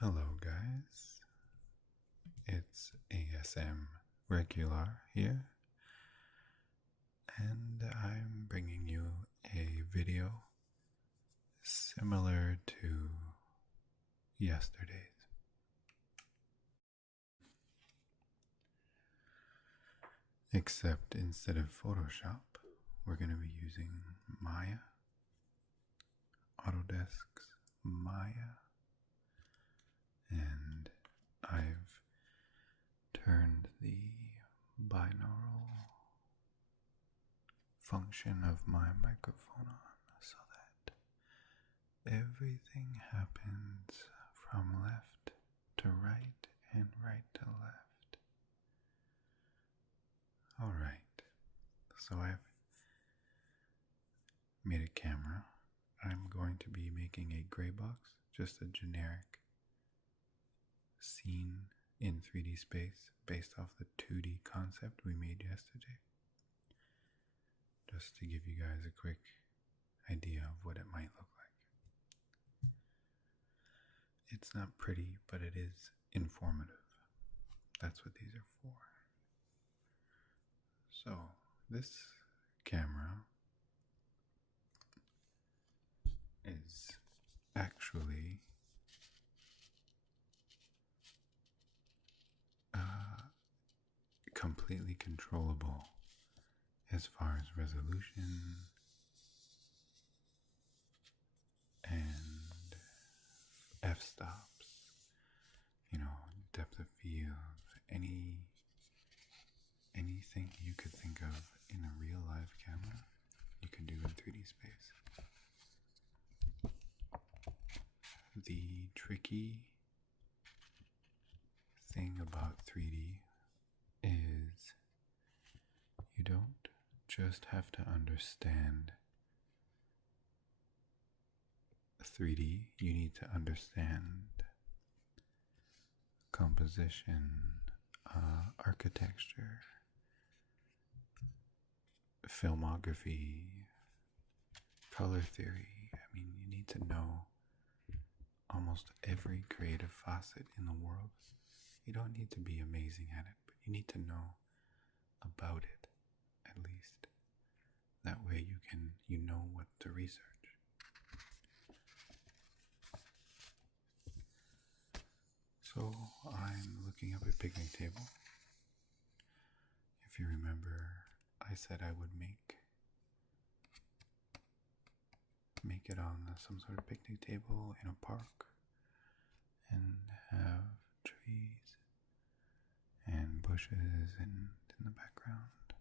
Hello, guys. It's ASM Regular here, and I'm bringing you a video similar to yesterday's. Except instead of Photoshop, we're going to be using Maya, Autodesk's Maya, and I've turned the binaural function of my microphone on so that everything happens from left to right and right to left. Alright, so I've made a camera. I'm going to be making a gray box, just a generic scene in 3D space based off the 2D concept we made yesterday. Just to give you guys a quick idea of what it might look like. It's not pretty, but it is informative. That's what these are for. So, this camera is actually completely controllable as far as resolution and f-stops, depth of field, anything you could think of in a real live camera, you can do in 3D space. The tricky thing about 3D is you don't just have to understand 3D, you need to understand composition, architecture, filmography, color theory. I mean, you need to know almost every creative facet in the world. You don't need to be amazing at it, but you need to know about it, at least. That way you know what to research. So I'm looking up a picnic table. If you remember, I said I would make it on some sort of picnic table in a park and have trees and bushes in the background.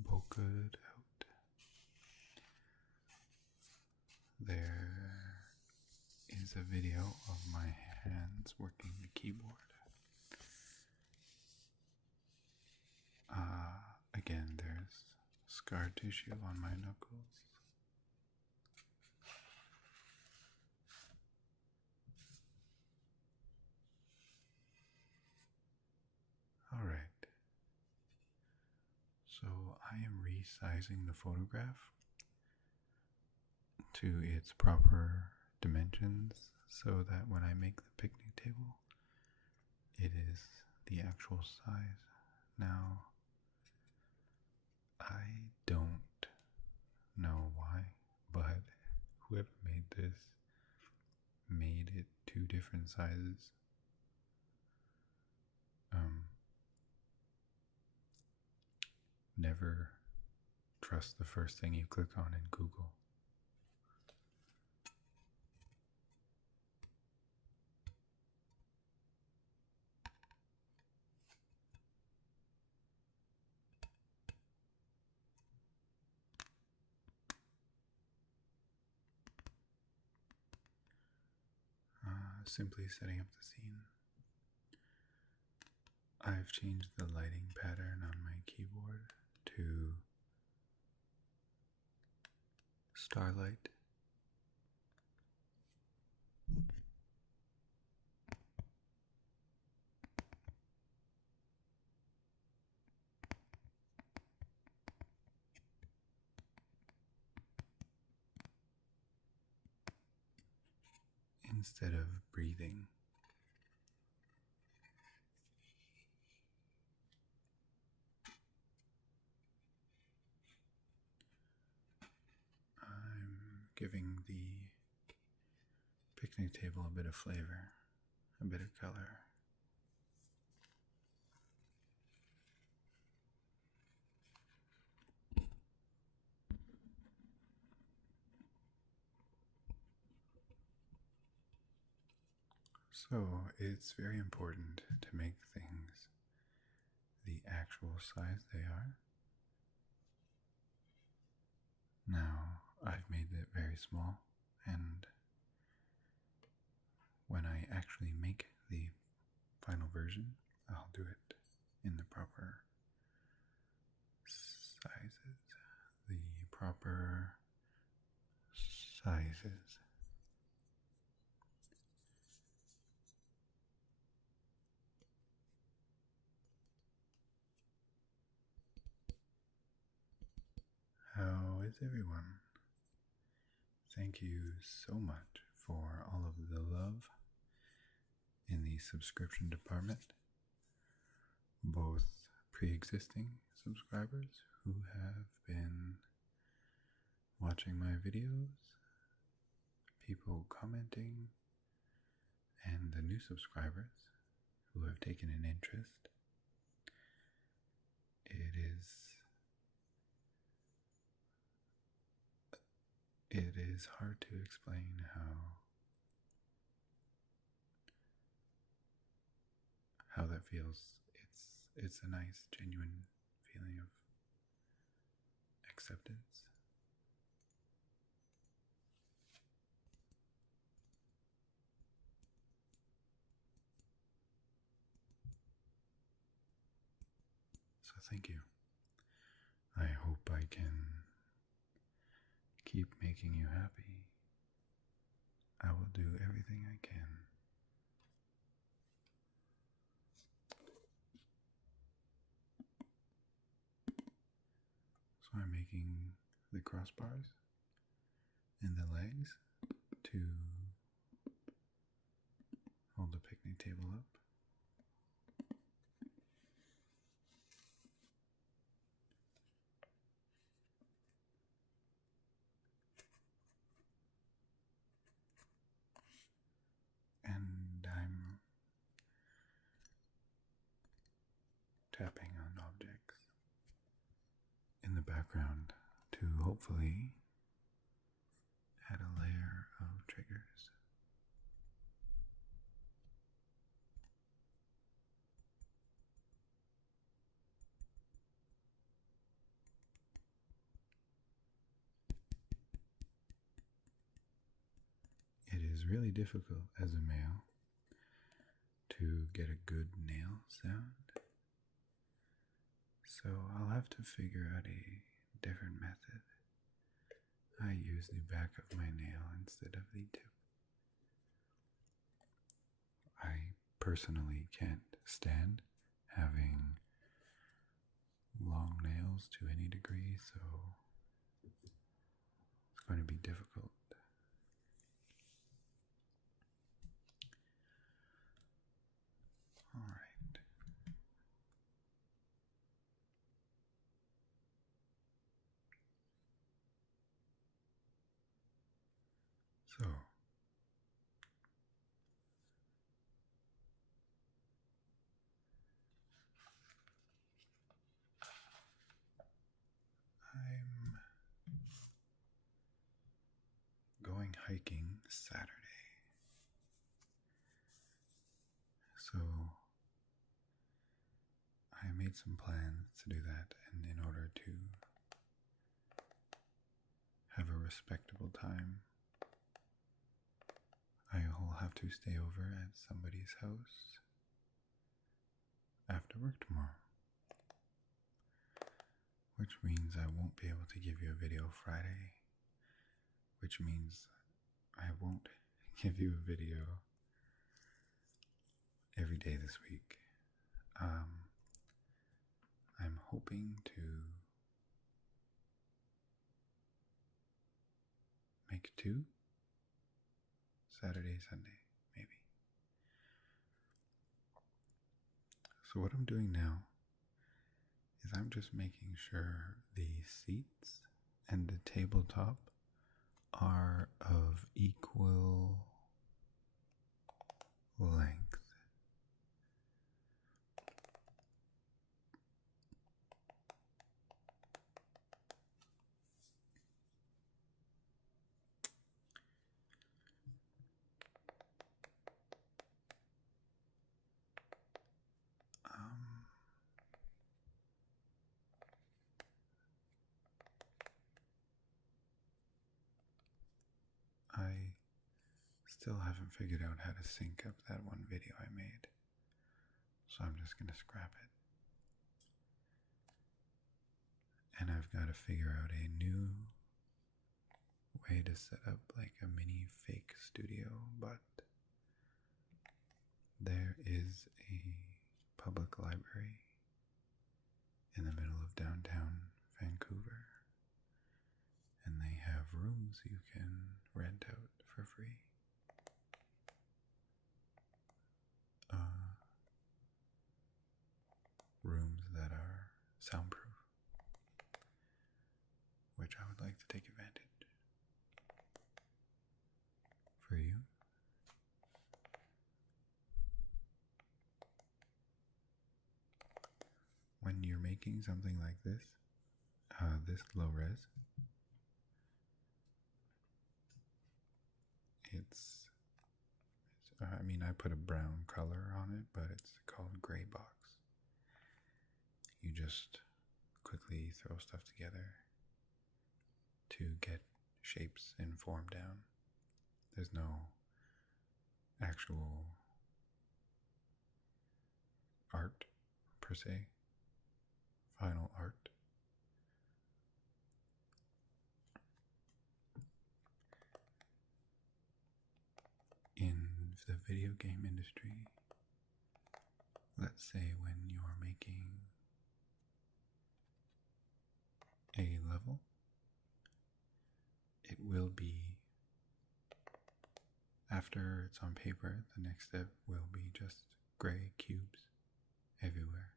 Bokeh'd out. There is a video of my hands working the keyboard. Again, there's scar tissue on my knuckles. Alright, so I am resizing the photograph to its proper dimensions so that when I make the picnic table, it is the actual size. Now, I don't know why, but whoever made this made it two different sizes. Never trust the first thing you click on in Google. Simply setting up the scene. I've changed the lighting pattern on my keyboard to starlight. instead of breathing. I'm giving the picnic table a bit of flavor, a bit of color. So it's very important to make things the actual size they are. Now, I've made it very small, and when I actually make the final version, I'll do it in the proper sizes. The proper sizes. How is everyone? Thank you so much for all of the love in the subscription department, both pre-existing subscribers who have been watching my videos, people commenting, and the new subscribers who have taken an interest. It is hard to explain how that feels. It's a nice, genuine feeling of acceptance. So thank you. I hope I can keep making you happy. I will do everything I can. So I'm making the crossbars and the legs to hold the picnic table up. And I'm tapping on objects in the background to hopefully add a layer of triggers. It is really difficult as a male to get a good nail sound, so I'll have to figure out a different method. I use the back of my nail instead of the tip. I personally can't stand having long nails to any degree, so it's going to be difficult. All right. So, I'm going hiking Saturday. So, I made some plans to do that, and in order to have a respectable time, I will have to stay over at somebody's house after work tomorrow. Which means I won't be able to give you a video Friday, which means I won't give you a video every day this week. I'm hoping to make 2. Saturday, Sunday, maybe. So what I'm doing now is I'm just making sure the seats and the tabletop are of equal length. I still haven't figured out how to sync up that one video I made, so I'm just going to scrap it. And I've got to figure out a new way to set up like a mini fake studio, but there is a public library in the middle of downtown Vancouver, and they have rooms you can rent out for free. Rooms that are soundproof, which I would like to take advantage. For you? When you're making something like this low res, I mean, I put a brown color on it, but it's called gray box. You just quickly throw stuff together to get shapes and form down. There's no actual art per se, final art. In the video game industry, let's say when you're making a level, it will be, after it's on paper, the next step will be just gray cubes everywhere.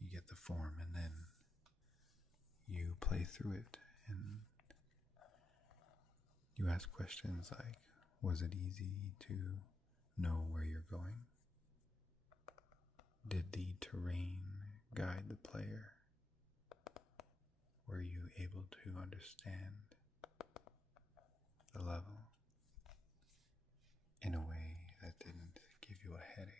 You get the form and then you play through it and you ask questions like, was it easy to know where you're going? Did the terrain guide the player? Were you able to understand the level in a way that didn't give you a headache?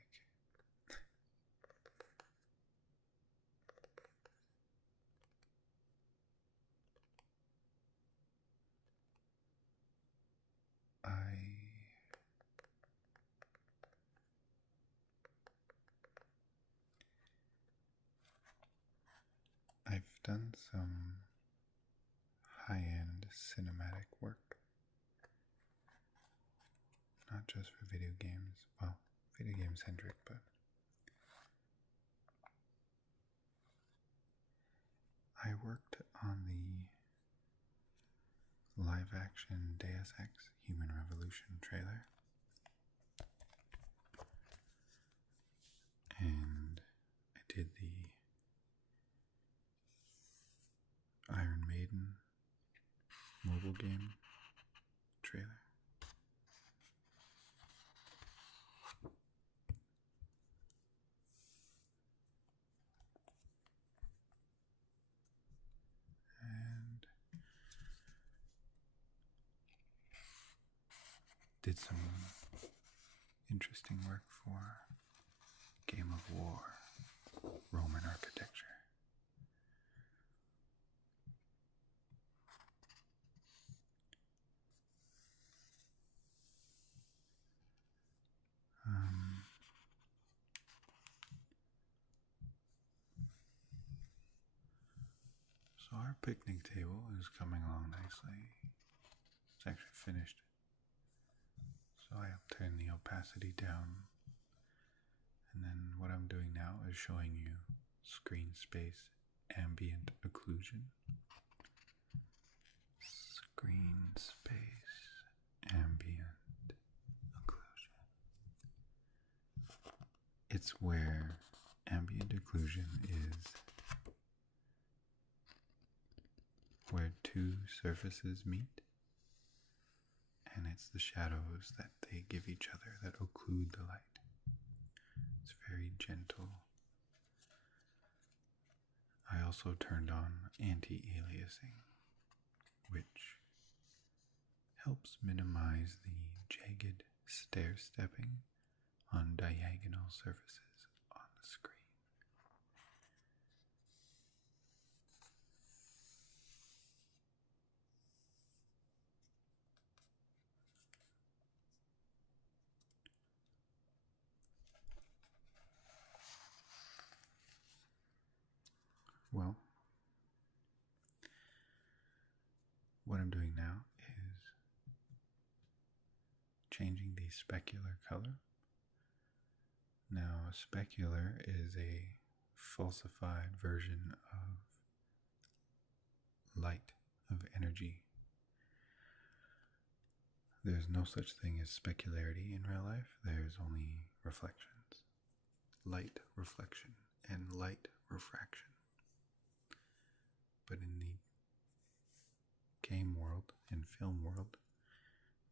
I've done some high-end cinematic work, not just for video games, well, video game centric, but I worked on the live action Deus Ex Human Revolution trailer, and I did the Iron Maiden mobile game trailer. And did some interesting work for Game of War, Roman architecture. So our picnic table is coming along nicely. It's actually finished. So I'll turn the opacity down. And then what I'm doing now is showing you screen space ambient occlusion. Screen space ambient occlusion. It's where ambient occlusion is where two surfaces meet, and it's the shadows that they give each other that occlude the light. It's very gentle. I also turned on anti-aliasing, which helps minimize the jagged stair-stepping on diagonal surfaces on the screen. Well, what I'm doing now is changing the specular color. Now, specular is a falsified version of light, of energy. There's no such thing as specularity in real life. There's only reflections. Light reflection and light refraction. But in the game world and film world,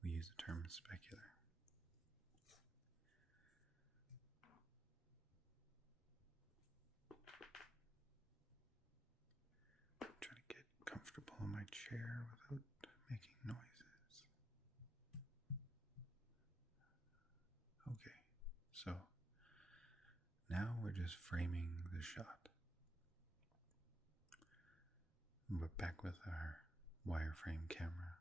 we use the term specular. I'm trying to get comfortable in my chair without making noises. Okay, so now we're just framing the shot. But back with our wireframe camera.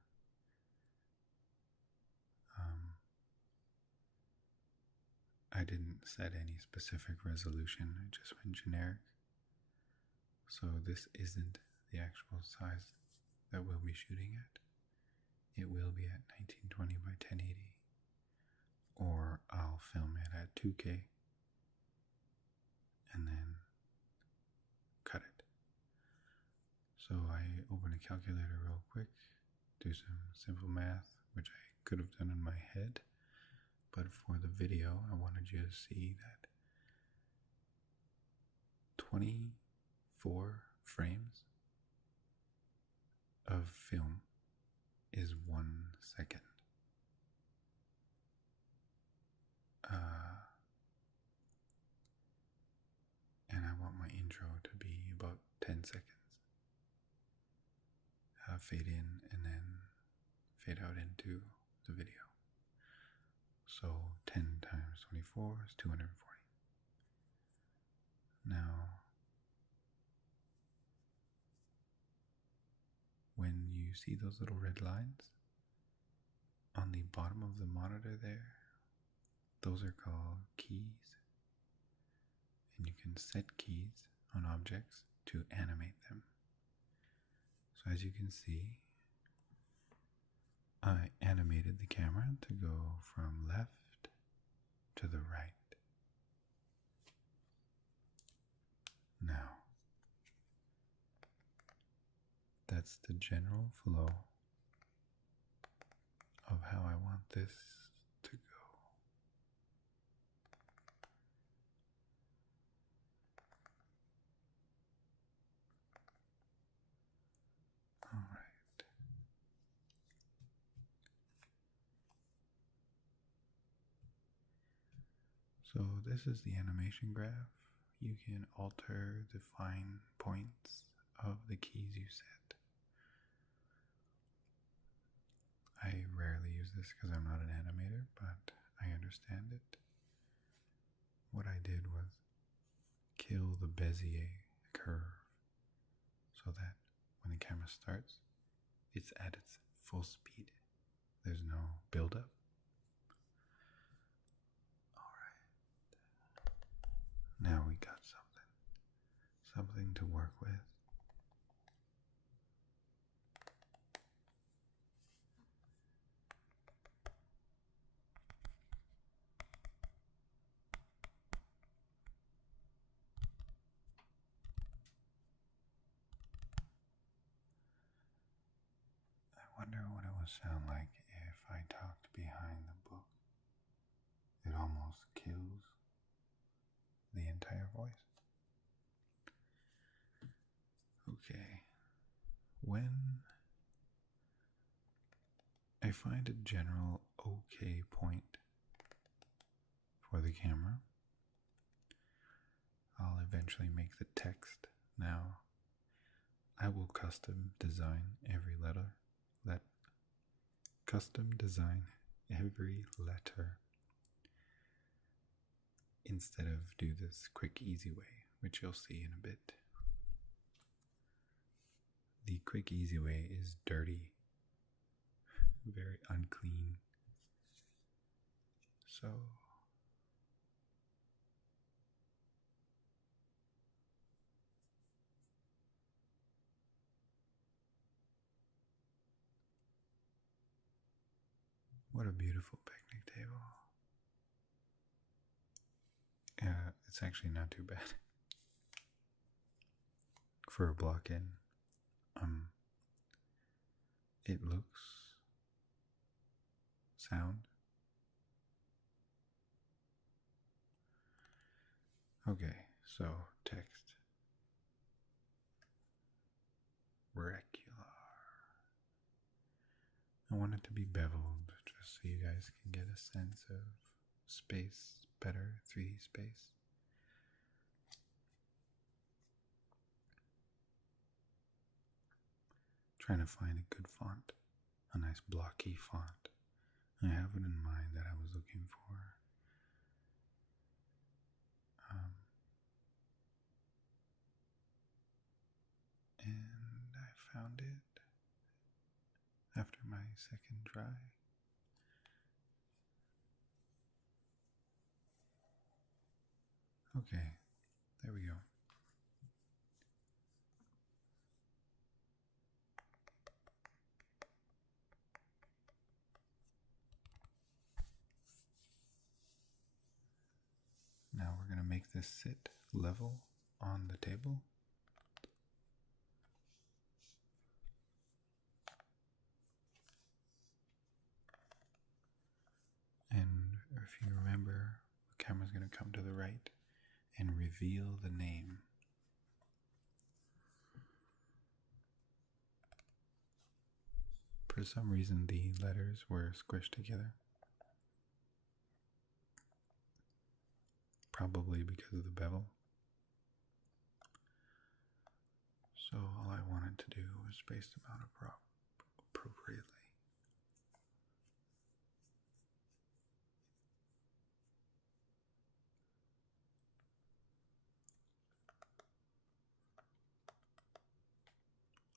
I didn't set any specific resolution, I just went generic. So this isn't the actual size that we'll be shooting at. It will be at 1920 by 1080, or I'll film it at 2K and then cut it. So I open a calculator real quick, do some simple math, which I could have done in my head, but for the video I wanted you to see that 24 frames of film is 1 second. And I want my intro to be about 10 seconds. Fade in and then fade out into the video. So 10 times 24 is 240. Now, when you see those little red lines on the bottom of the monitor there, those are called keys. And you can set keys on objects to animate them. So as you can see, I animated the camera to go from left to the right. Now, that's the general flow of how I want this to go. All right. So this is the animation graph. You can alter the fine points of the keys you set. I rarely use this because I'm not an animator, but I understand it. What I did was kill the Bezier curve so that when the camera starts, it's at its full speed. There's no build-up. Alright. Now we got something to work with. wonder what it would sound like if I talked behind the book. It almost kills the entire voice. Okay. When I find a general okay point for the camera, I'll eventually make the text. Now, I will custom design every letter. Custom design every letter instead of do this quick, easy way, which you'll see in a bit. The quick, easy way is dirty, very unclean. So, what a beautiful picnic table. It's actually not too bad for a block-in. It looks sound. Okay, so text. Regular. I want it to be beveled just so you guys can get a sense of space better, 3D space. Trying to find a good font, a nice blocky font. I have it in mind that I was looking for. And I found it after my second try. Okay, there we go. Now we're going to make this sit level on the table. And if you remember, the camera's going to come to the right and reveal the name. For some reason, the letters were squished together. Probably because of the bevel. So all I wanted to do was space them out appropriately.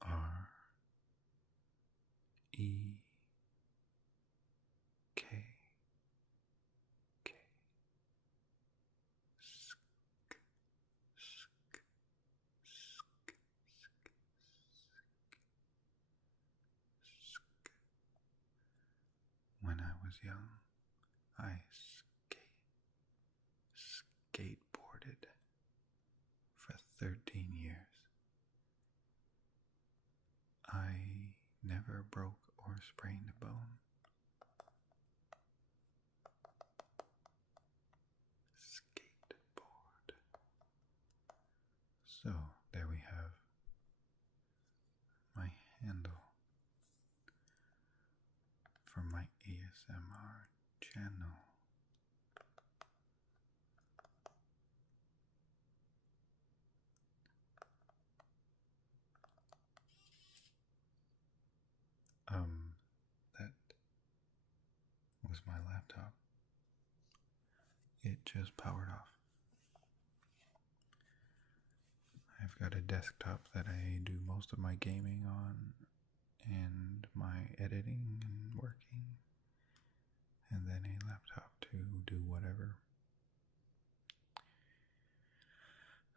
R-E-K. When I was young, I skateboarded for 13 years. I never broke or sprained a bone. Skateboard. So, there we have my handle for my ASMR channel. That was my laptop. It just powered off. I've got a desktop that I do most of my gaming on and my editing and working, and then a laptop to do whatever.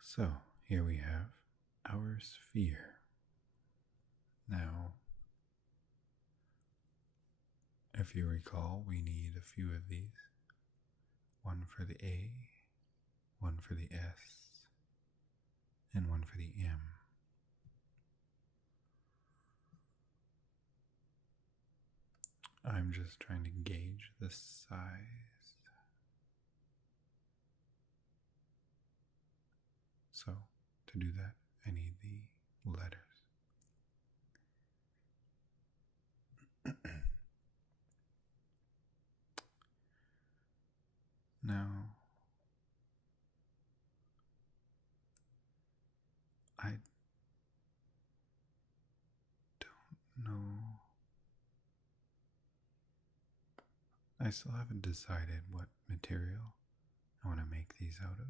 So here we have our sphere. Now, if you recall, we need a few of these. One for the A, one for the S, and one for the M. I'm just trying to gauge the size. So, to do that, I need the letters. Now, I don't know. I still haven't decided what material I want to make these out of.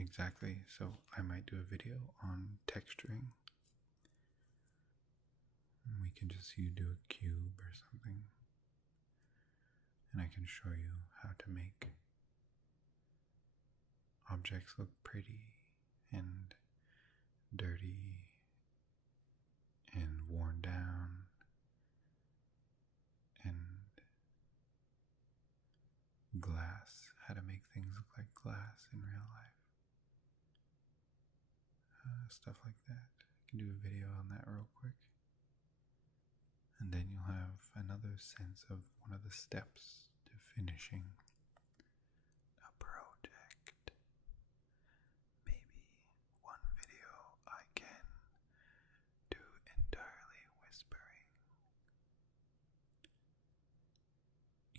Exactly, so I might do a video on texturing. We can just do a cube or something, and I can show you how to make objects look pretty and dirty and worn down and glass, how to make things look like glass in real life. Stuff like that. I can do a video on that real quick. And then you'll have another sense of one of the steps to finishing a project. Maybe one video I can do entirely whispering.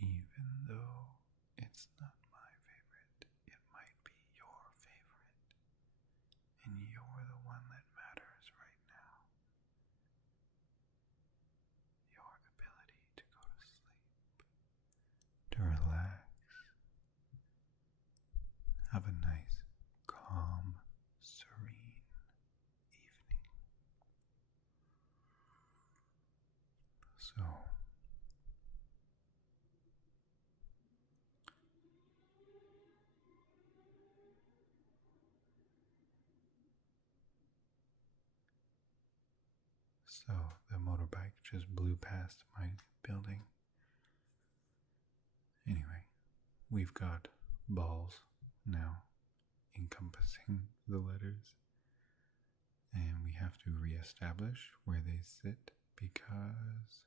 Even though it's not my favorite, it might be your favorite. And you're the one that matters right now. Your ability to go to sleep, to relax, have a nice, calm, serene evening. So, the motorbike just blew past my building. Anyway, we've got balls now encompassing the letters, and we have to reestablish where they sit because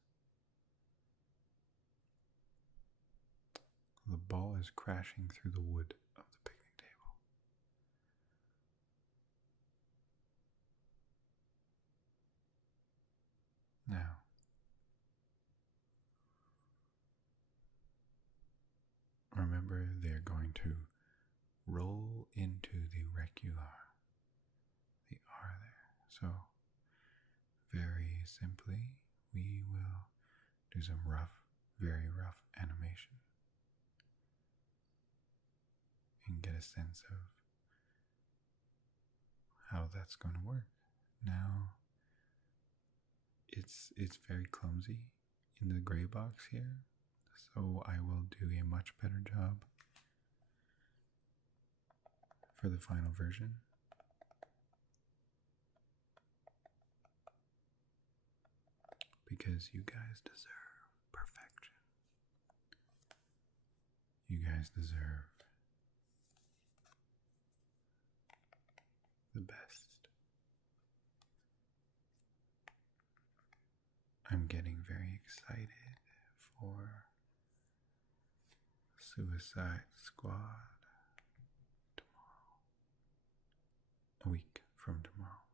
the ball is crashing through the wood of the picnic table. Now, remember they're going to roll into the recular, the R there. So, very simply, we will do some very rough animation and get a sense of how that's going to work. Now, it's very clumsy in the gray box here, so I will do a much better job for the final version. Because you guys deserve perfection. You guys deserve the best. I'm getting very excited for Suicide Squad tomorrow. A week from tomorrow.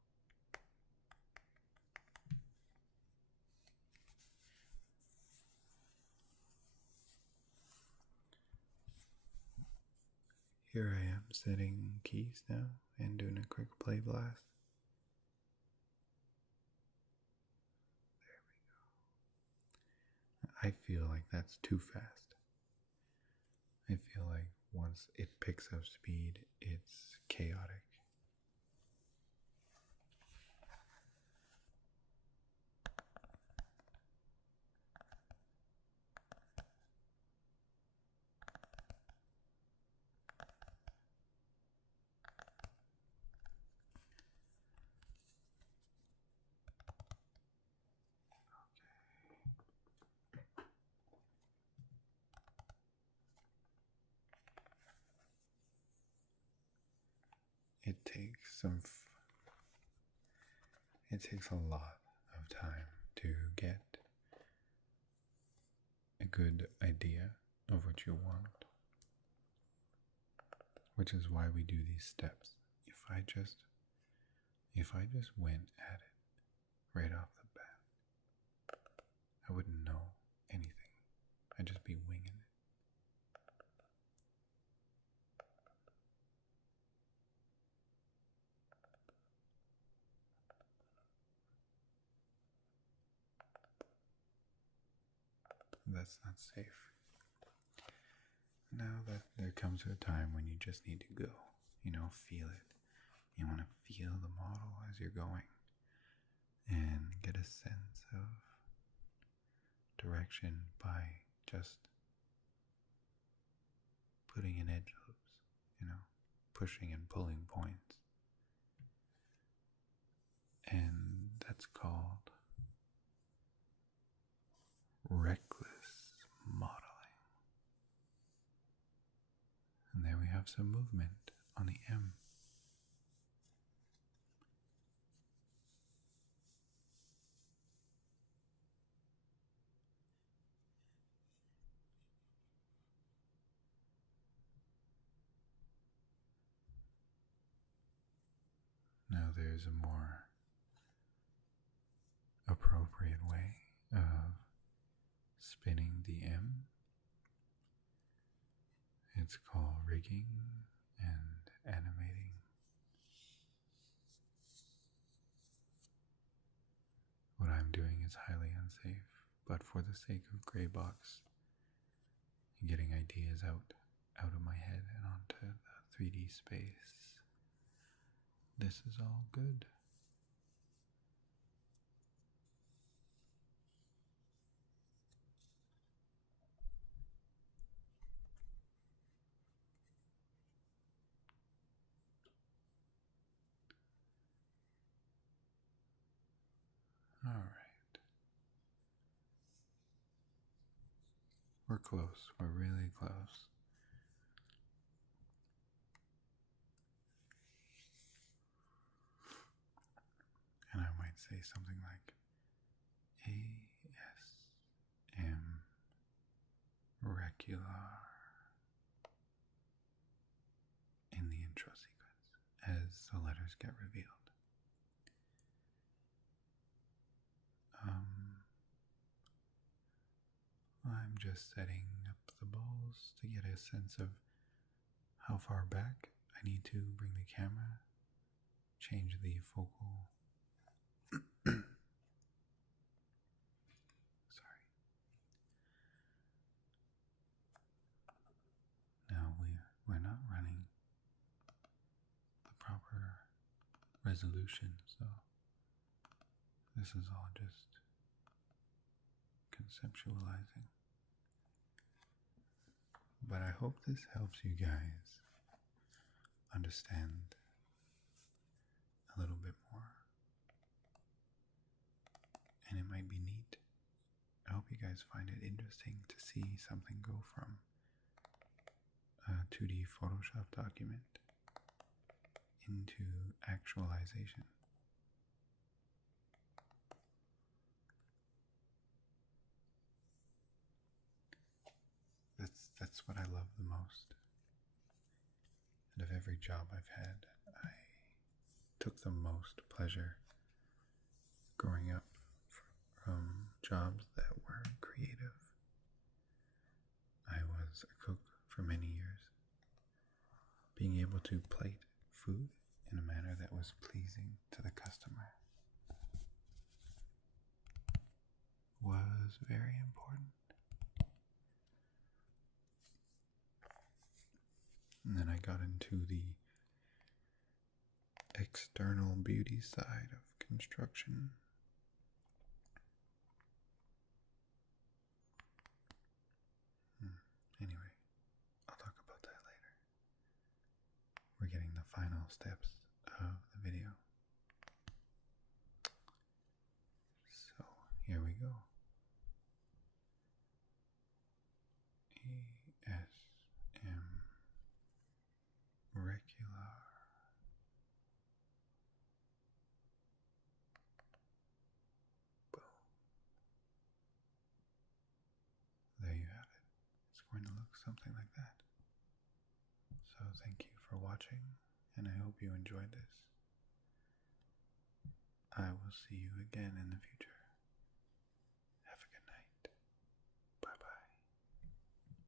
Here I am setting keys now and doing a quick play blast. There we go. I feel like that's too fast. I feel like once it picks up speed, it's chaotic. It takes a lot of time to get a good idea of what you want, which is why we do these steps. If I just went at it right off the bat, I wouldn't know anything. I'd just be winging it. That's not safe. Now that there comes a time when you just need to go, feel it. You want to feel the model as you're going and get a sense of direction by just putting in edge loops, pushing and pulling points. And that's called reckless modeling. And there we have some movement on the M. Now there's a more appropriate way of spinning the M. It's called rigging and animating. What I'm doing is highly unsafe, but for the sake of gray box and getting ideas out of my head and onto the 3D space, this is all good. All right. We're close. We're really close. And I might say something like ASM Recular in the intro sequence as the letters get revealed. I'm just setting up the balls to get a sense of how far back I need to bring the camera, change the focal. Sorry. Now we're not running the proper resolution, so this is all just conceptualizing. But I hope this helps you guys understand a little bit more. And it might be neat. I hope you guys find it interesting to see something go from a 2D Photoshop document into actualization. That's what I love the most. And of every job I've had, I took the most pleasure growing up from jobs that were creative. I was a cook for many years. Being able to plate food in a manner that was pleasing to the customer was very important. And then I got into the external beauty side of construction. Anyway, I'll talk about that later. We're getting the final steps of the video. So, here we go. ASM Recular. Boom. something like that. So thank you for watching, and I hope you enjoyed this. I will see you again in the future.